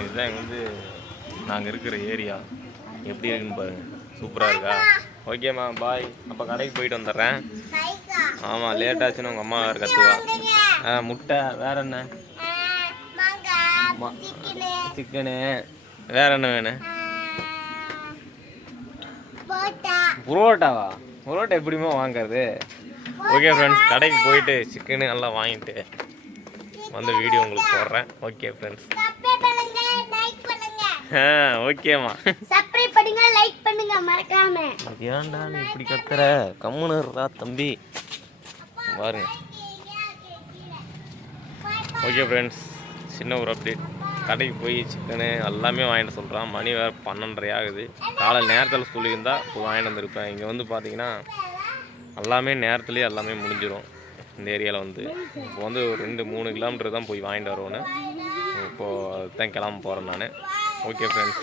இதுதான் வந்து நாங்கள் இருக்கிற ஏரியா எப்படி இருக்குன்னு பாருங்க. சூப்பராக இருக்கா? ஓகேம்மா, பாய். அப்போ கடைக்கு போயிட்டு வந்துடுறேன். ஆமாம், லேட் ஆச்சுன்னா உங்கள் அம்மா வேறு கத்துவா. முட்டை வேற என்ன? சிக்கனு வேற என்ன வேணும்? புரோட்டாவா? புரோட்டா எப்படிமா வாங்குறது? ஓகே ஃப்ரெண்ட்ஸ், கடைக்கு போயிட்டு சிக்கனு எல்லாம் வாங்கிட்டு வந்து வீடியோ உங்களுக்கு போடுறேன். Okay friends. ஓகேம்மா, சப்ஸ்கிரைப் பண்ணுங்க, லைக் பண்ணுங்க மறக்காம. ஏன்டா நீ இப்படி கத்துற? கம்முன்னு இருடா தம்பி. பாருங்க. ஓகே ஃப்ரெண்ட்ஸ், சின்ன ஒரு அப்டேட். கடைக்கு போய் சிக்கனு எல்லாமே வாங்கிட்டு சொல்கிறான். மணி வேறு 12:30 ஆகுது. காலை நேரத்தில் சொல்லியிருந்தா இப்போ வாங்கிட்டு வந்திருப்பேன். இங்கே வந்து பார்த்தீங்கன்னா எல்லாமே நேரத்துலேயே எல்லாமே முடிஞ்சிடும். இந்த ஏரியாவில் வந்து இப்போ வந்து ஒரு 2-3 கிலோமீட்டர் தான் போய் வாங்கிட்டு வருவேன்னு. இப்போது அதுதான் கிளம்ப போகிறேன் நான். Okay friends.